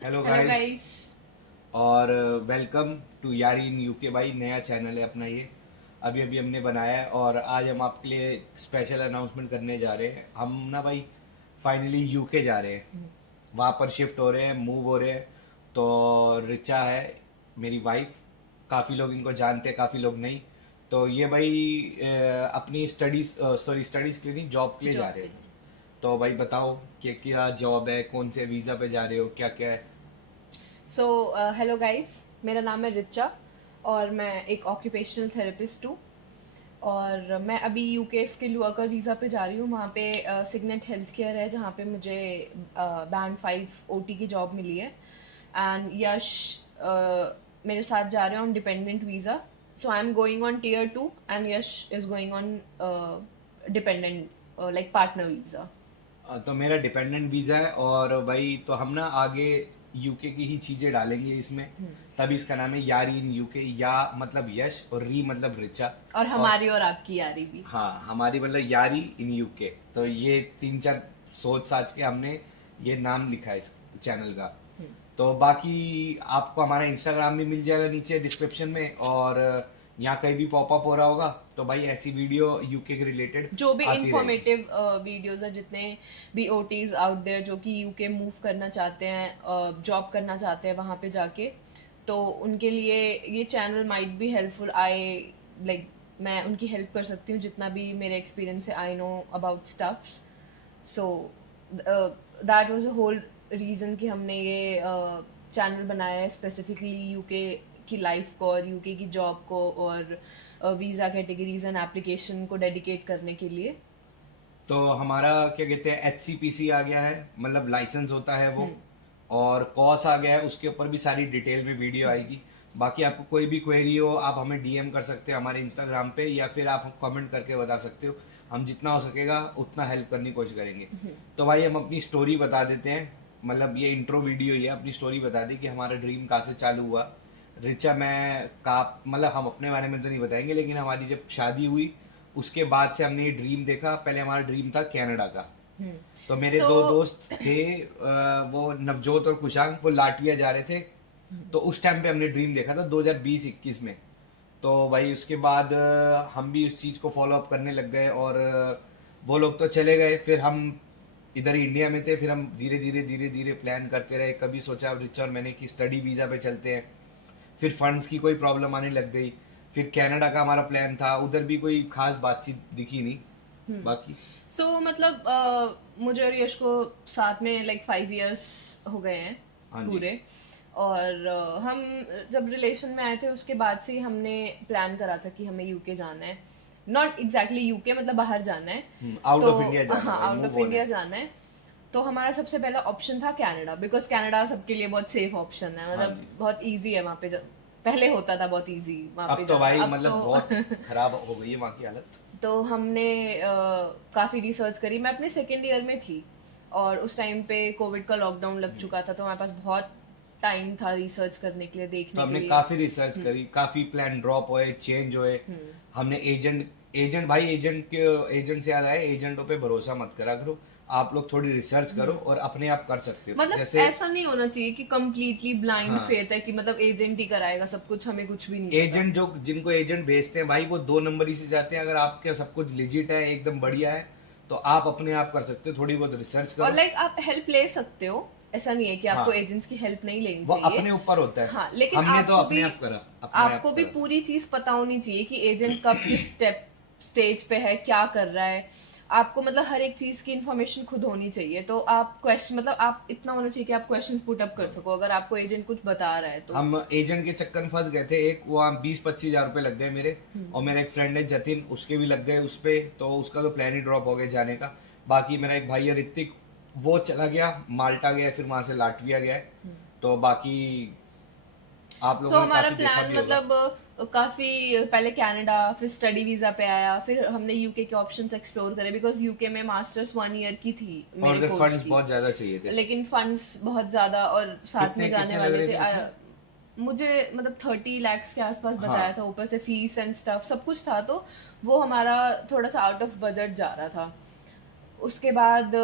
Hello hello guys guys. और welcome to यारी in UK. भाई नया चैनल है अपना ये, अभी अभी हमने बनाया है और आज हम आपके लिए स्पेशल अनाउंसमेंट करने जा रहे हैं। हम ना भाई फाइनली यूके जा रहे हैं, वहाँ पर शिफ्ट हो रहे हैं, मूव हो रहे हैं। तो रिचा है मेरी वाइफ, काफ़ी लोग इनको जानते हैं, काफ़ी लोग नहीं। तो ये भाई अपनी स्टडीज़ के लिए नहीं, जॉब के लिए जा जॉब रहे पे हैं। जा रहे तो भाई बताओ कि क्या जॉब है, कौन से वीज़ा पे जा रहे हो, क्या क्या है। सो हेलो गाइस, मेरा नाम है रिचा और मैं एक ऑक्यूपेशनल थेरेपिस्ट हूँ। और मैं अभी यूके स्किल वर्कर वीज़ा पे जा रही हूँ। वहाँ पे सिग्नेट हेल्थ केयर है जहाँ पे मुझे बैंड 5 ओटी की जॉब मिली है। एंड यश मेरे साथ जा रहे हैं on dependent visa. So I am going on tier 2 and Yash is going on dependent like partner visa. तो मेरा डिपेंडेंट वीज़ा है और भाई तो हम ना आगे यूके की ही चीज़ें डालेंगे इसमें। तभी इसका नाम है यारी इन यूके। या मतलब यश और री मतलब रिचा। और और हमारी और आपकी यारी भी। हाँ, हमारी मतलब यारी इन यूके। तो ये तीन चार सोच साच के हमने ये नाम लिखा है इस चैनल का। तो बाकी आपको हमारा इंस्टाग्राम भी मिल जाएगा नीचे डिस्क्रिप्शन में, और यहाँ कहीं भी पॉपअप हो रहा होगा तो भाई ऐसी वीडियो यूके के रिलेटेड जो भी आती रहेगी। इंफॉर्मेटिव वीडियोस है, जितने भी ओटीज आउट देयर जो कि यूके मूव करना चाहते हैं, जॉब करना चाहते हैं वहाँ पे जाके, तो उनके लिए ये channel might be helpful. I like मैं उनकी हेल्प कर सकती हूँ जितना भी मेरे एक्सपीरियंस है, I know about stuffs. So that was a whole reason कि हमने ये चैनल बनाया है स्पेसिफिकली यूके की लाइफ को और यूके की जॉब को और वीज़ा कैटेगरीज एंड एप्लीकेशन को डेडिकेट करने के लिए। तो हमारा क्या कहते हैं HCPC आ गया है, मतलब लाइसेंस होता है वो। और कॉस आ गया है, उसके ऊपर भी सारी डिटेल में वीडियो आएगी। बाकी आपको कोई भी क्वेरी हो आप हमें डीएम कर सकते हैं हमारे इंस्टाग्राम पे, या फिर आप कमेंट करके बता सकते हो। हम जितना हो सकेगा उतना हेल्प करने की कोशिश करेंगे। तो भाई हम अपनी स्टोरी बता देते हैं, मतलब ये इंट्रो वीडियो ही है, अपनी स्टोरी बता दी कि हमारा ड्रीम कहाँ से चालू हुआ। रिचा मैं का मतलब हम अपने बारे में तो नहीं बताएंगे, लेकिन हमारी जब शादी हुई उसके बाद से हमने ये ड्रीम देखा। पहले हमारा ड्रीम था कनाडा का। तो मेरे सो दो दोस्त थे, वो नवजोत और कुशांक, वो लाटविया जा रहे थे। तो उस टाइम पे हमने ड्रीम देखा था 2020-21 में। तो भाई उसके बाद हम भी उस चीज़ को फॉलो अप करने लग गए, और वो लोग तो चले गए, फिर हम इधर ही इंडिया में थे। फिर हम धीरे धीरे प्लान करते रहे। कभी सोचा रिचा और मैंने कि स्टडी वीज़ा पे चलते हैं, फिर फंड्स की कोई प्रॉब्लम आने लग गई। फिर कनाडा का हमारा प्लान था, उधर भी कोई खास बातचीत दिखी नहीं बाकी। मतलब मुझे और यश को साथ में लाइक 5 इयर्स हो गए हैं हाँ जी। पूरे। और हम जब रिलेशन में आए थे उसके बाद से ही हमने प्लान करा था कि हमें यूके जाना है। नॉट एग्जैक्टली यूके, मतलब बाहर जाना है। आउट तो ऑफ इंडिया जाना है हाँ, भाई, out move of on India है। जाना है। तो हमारा सबसे पहला ऑप्शन था कनाडा, बिकॉज कनाडा सबके लिए बहुत सेफ ऑप्शन है, हाँ मतलब जी। बहुत इजी है वहाँ पे। पहले होता था बहुत इजी वहाँ पे अब तो जाना, भाई अब मतलब बहुत तो खराब हो गई है वहाँ की हालत। तो हमने काफ़ी रिसर्च करी। मैं अपने सेकेंड ईयर में थी और उस टाइम पे कोविड का लॉकडाउन लग चुका था, तो हमारे पास बहुत टाइम था रिसर्च करने के लिए, तो देखने के हमने लिए। काफी रिसर्च करी, काफी प्लान ड्रॉप हुए, चेंज हुए। हमने एजेंट एजेंट भाई एजेंट के एजेंट से याद आया, एजेंटों पे भरोसा मत करा करो। आप लोग थोड़ी रिसर्च करो और अपने आप कर सकते हो मतलब जैसे। ऐसा नहीं होना चाहिए कि कंप्लीटली ब्लाइंड हाँ, फेथ है कि मतलब एजेंट ही कराएगा सब कुछ, हमें कुछ भी नहीं पता। एजेंट जो जिनको एजेंट भेजते हैं भाई वो दो नंबर ही से जाते हैं। अगर आपके सब कुछ लिजिट है, एकदम बढ़िया है, तो आप अपने आप कर सकते हो। थोड़ी बहुत रिसर्च और करो। लाइक आप हेल्प ले सकते हो, ऐसा नहीं है कि आपको हाँ, एजेंट्स की हेल्प नहीं लेनी वो चाहिए। अपने ऊपर होता है। हाँ, लेकिन हमने तो अपने आप करा, अपने आपको आप भी करा। पूरी चीज पता होनी चाहिए कि एजेंट कब किस स्टेज पे है, क्या कर रहा है। आपको मतलब हर एक चीज की इन्फॉर्मेशन खुद होनी चाहिए। तो आप क्वेश्चन, मतलब आप इतना होना चाहिए कि आप क्वेश्चंस पुट अप कर सको अगर आपको एजेंट कुछ बता रहा है तो। हम एजेंट के चक्कर में फंस गए थे। एक वहाँ 20-25 हज़ार रुपये लग गए मेरे, और मेरा एक फ्रेंड है जतिन, उसके भी लग गए उस पे। तो उसका तो प्लान ही ड्रॉप हो गया जाने का। बाकी मेरा एक भाई है ऋतिक, वो चला गया माल्टा गया, फिर वहाँ से लाटविया गया है। तो बाकी आप सो लोगों ने हमारा काफ़ी देखा प्लान भी होगा। मतलब काफी पहले कनाडा, फिर स्टडी वीजा पे आया, फिर हमने यूके के ऑप्शंस एक्सप्लोर करे बिकॉज यूके में मास्टर्स 1 ईयर की थी और मेरे उधर कोर्स फंड्स की। बहुत ज़्यादा चाहिए थे। लेकिन फंड्स बहुत ज्यादा और साथ में कितने जाने कितने लग वाले रहे थे। थे उसमें? मुझे मतलब 30 lakhs के आसपास बताया हाँ। था, ऊपर से फीस एंड स्टफ सब कुछ था, तो वो हमारा थोड़ा सा आउट ऑफ बजट जा रहा था। उसके बाद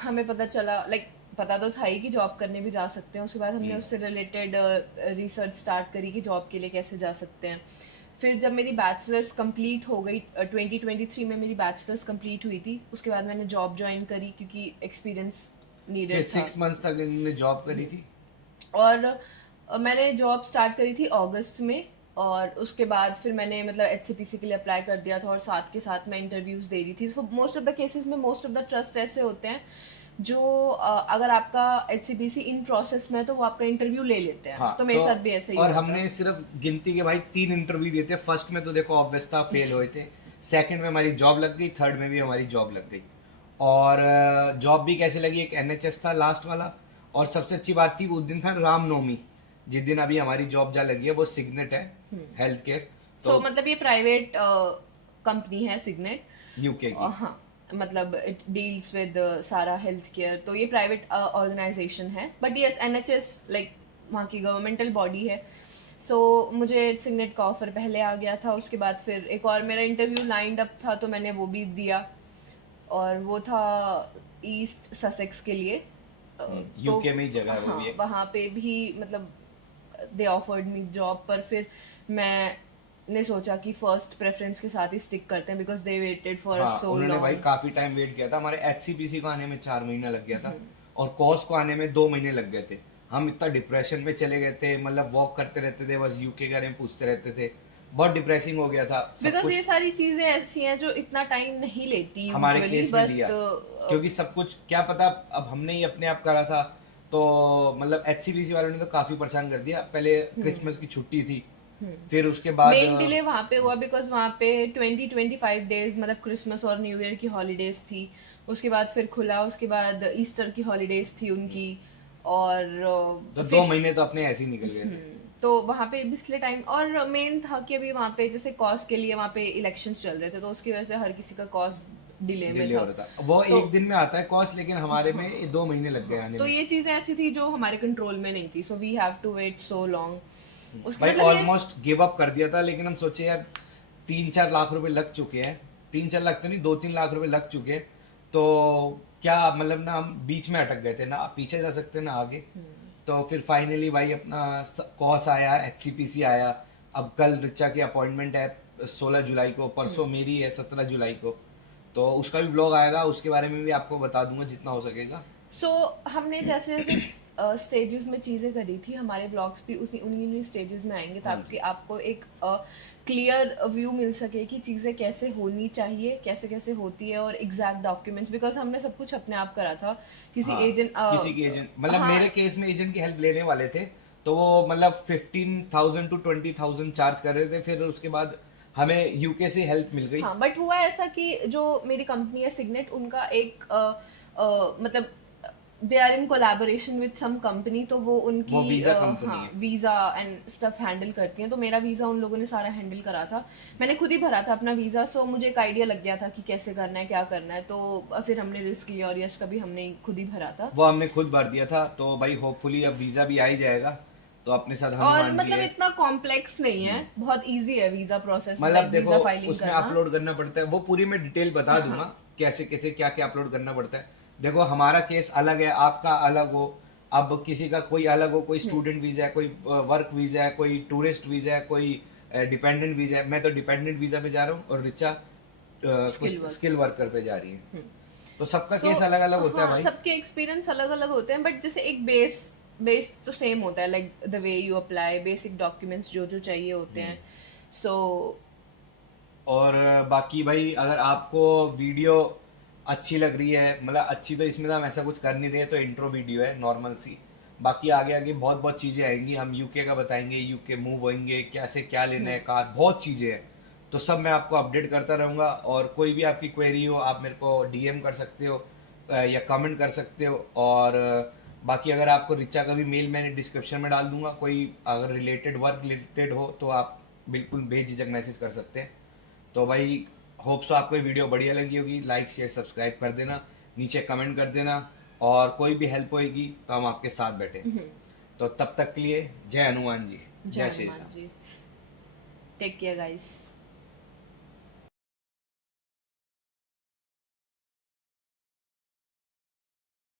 हमें पता चला लाइक पता तो था ही कि जॉब करने भी जा सकते हैं। उसके बाद हमने उससे रिलेटेड रिसर्च स्टार्ट करी कि जॉब के लिए कैसे जा सकते हैं। फिर जब मेरी बैचलर्स कंप्लीट हो गई 2023 में मेरी बैचलर्स कंप्लीट हुई थी, उसके बाद मैंने जॉब ज्वाइन करी क्योंकि एक्सपीरियंस फिर नीडेड था। 6 मंथ्स तक इन्होंने जॉब करी थी। और मैंने जॉब स्टार्ट करी थी अगस्त में, और उसके बाद फिर मैंने मतलब एचसीपीसी के लिए अप्लाई कर दिया था, और साथ के साथ मैं इंटरव्यूज दे रही थी। तो मोस्ट ऑफ द केसेस में मोस्ट ऑफ द ट्रस्ट ऐसे होते हैं जो अगर आपका एचसीपीसी इन प्रोसेस में है तो वो आपका इंटरव्यू ले लेते हैं। हाँ, तो मेरे साथ भी ऐसे ही और हुआ था। हमने सिर्फ गिनती के भाई 3 इंटरव्यू दिए थे। फर्स्ट में तो देखो ऑब्वियस था, फेल हुए थे। सेकंड में हमारी जॉब लग गई, थर्ड में भी हमारी जॉब लग गई। और जॉब भी कैसे लगी, एक एनएचएस था लास्ट वाला। और सबसे अच्छी बात थी, उस दिन था रामनवमी, जिस दिन अभी हमारी जॉब जा लगी है, वो सिग्नेट है हेल्थ केयर, सो मतलब ये प्राइवेट कंपनी है सिग्नेट यूके की। हाँ, मतलब इट डील्स विद सारा हेल्थ केयर। तो ये प्राइवेट ऑर्गेनाइजेशन है, बट यस एनएचएस लाइक वहाँ की गवर्नमेंटल बॉडी है। सो मुझे सिग्नेट का ऑफर पहले आ गया था। उसके बाद फिर एक और मेरा इंटरव्यू लाइंड अप था, तो मैंने वो भी दिया, और वो था ईस्ट ससेक्स के लिए। यूके में ही जगह है वो हाँ, भी है। वहाँ पे भी मतलब दे ऑफर्ड मी जॉब, पर फिर मैंने सोचा कि फर्स्ट प्रेफरेंस के साथ ही स्टिक करते हैं, बिकॉज दे वेटेड फॉर हाँ, सो उन्होंने भाई लॉन्ग। काफी टाइम वेट किया था। हमारे एचसीपीसी को आने में 4 महीना लग गया था, और कॉस को आने में 2 महीने लग गए थे। हम इतना डिप्रेशन में चले गए थे, मतलब वॉक करते रहते थे, बस यूके के बारे में पूछते रहते थे। बहुत डिप्रेसिंग हो गया था सब बिकॉज कुछ। ये सारी चीजें ऐसी हैं जो इतना टाइम नहीं लेती हमारे यूजुअली, केस में बट लिया, क्योंकि सब कुछ क्या पता, अब हमने ही अपने आप करा था। तो मतलब एचसीबीसी वालों ने तो काफी परेशान कर दिया। पहले क्रिसमस की छुट्टी थी, फिर उसके बाद मेन डिले वहाँ पे हुआ बिकॉज वहाँ पे 20-25 डेज मतलब क्रिसमस और न्यू ईयर की हॉलीडेज थी। उसके बाद फिर खुला, उसके बाद ईस्टर की हॉलीडेज थी उनकी, और तो 2 महीने तो अपने ऐसे ही निकल गए थे। तो वहाँ पे इसलिए टाइम, और मेन था कि अभी वहाँ पे जैसे कॉज के लिए वहाँ पे इलेक्शंस चल रहे थे, तो उसकी वजह से हर किसी का कॉज डिले में डिले था। हो रहा था। वो तो 1 दिन में आता है कॉस्ट, लेकिन हमारे में 2 महीने लग गए आने तो में। ये चीजें ऐसी थी जो हमारे कंट्रोल में नहीं थी, so we have to wait so long. उसके भाई मतलब ये ऑलमोस्ट गिव अप कर दिया था, लेकिन हम सोचे यार 3-4 लाख रुपए लग चुके हैं। 3-4 लाख तो नहीं, 2-3 लाख रुपए लग चुके हैं। तो क्या मतलब ना, हम बीच में अटक गए थे, ना पीछे जा सकते ना आगे। तो फिर फाइनली भाई अपना कॉस आया, एचसीपीसी आया। अब कल रिचा की अपॉइंटमेंट है 16 जुलाई को, परसों मेरी है 17 जुलाई को। तो उसका भी ब्लॉग आएगा, उसके बारे में भी आपको बता दूंगा जितना हो सकेगा। सो हमने जैसे जैसे स्टेजेस में चीज़ें करी थी, हमारे ब्लॉग्स भी उसी उन्हीं स्टेजेस में आएंगे, ताकि आपको एक क्लियर व्यू मिल सके कि चीज़ें कैसे होनी चाहिए, कैसे कैसे होती है, और एग्जैक्ट डॉक्यूमेंट्स, बिकॉज हमने सब कुछ अपने आप करा था। किसी हाँ, एजेंट किसी की एजेंट, मतलब हाँ, मेरे केस में एजेंट की हेल्प लेने वाले थे, तो वो मतलब 15,000 to 20,000 चार्ज कर रहे थे। फिर उसके बाद हमें यूके से हेल्प मिल गई। हाँ, बट हुआ ऐसा कि जो मेरी कंपनी है सिग्नेट, उनका एक मतलब they are in collaboration with some company, तो वो उनकी वो वीजा कंपनी हाँ, है। वीजा एंड स्टफ हैंडल करती हैं। तो मेरा वीजा उन लोगों ने सारा हैंडल करा था, मैंने खुद ही भरा था अपना वीजा। सो मुझे एक आइडिया लग गया था कि कैसे करना है, क्या करना है। तो फिर हमने रिस्क लिया, और यश का भी हमने खुद ही भरा था। वो हमने खुद भर दिया था। तो भाई होपफुली अब वीजा भी आ ही जाएगा। तो अपने साथ और हनुमान जी मतलब है। इतना कॉम्प्लेक्स नहीं है, बहुत इजी है वीजा प्रोसेस, मतलब वीजा देखो फाइलिंग उसमें करना। अपलोड करना पड़ता है, वो पूरी मैं डिटेल बता दूंगा कैसे कैसे क्या क्या अपलोड करना पड़ता है। देखो हमारा केस अलग है, आपका अलग हो। अब किसी का कोई अलग हो, कोई स्टूडेंट वीजा है, कोई वर्क वीजा है, कोई टूरिस्ट वीजा है, कोई डिपेंडेंट वीजा है। मैं तो डिपेंडेंट वीजा पे जा रहा हूँ, और रिचा स्किल वर्कर पे जा रही है। तो सबका केस अलग अलग होता है हाँ, भाई। सबके एक्सपीरियंस अलग अलग होते हैं, बट जैसे एक बेस तो सेम होता है, like the way you apply, basic documents जो जो चाहिए होते हैं। सो और बाकी भाई अगर आपको वीडियो अच्छी लग रही है, मतलब अच्छी तो इसमें तो हम ऐसा कुछ कर नहीं रहे, तो इंट्रो वीडियो है नॉर्मल सी। बाकी आगे आगे बहुत बहुत चीज़ें आएंगी। हम यूके का बताएंगे, यूके मूव होएंगे, कैसे क्या लेना है कार, बहुत चीज़ें हैं। तो सब मैं आपको अपडेट करता रहूँगा। और कोई भी आपकी क्वेरी हो, आप मेरे को डीएम कर सकते हो या कमेंट कर सकते हो। और बाकी अगर आपको रिचा का भी मेल मैंने डिस्क्रिप्शन में डाल दूंगा, कोई अगर रिलेटेड वर्क रिलेटेड हो तो आप बिल्कुल बेझिझक मैसेज कर सकते हैं। तो भाई होप सो आपको ये वीडियो बढ़िया लगी होगी। लाइक शेयर सब्सक्राइब कर देना, नीचे कमेंट कर देना, और कोई भी हेल्प होएगी तो हम आपके साथ बैठे। तो तब तक के लिए जय हनुमान जी, जय Shri Ram. Hanuman ji, take care guys.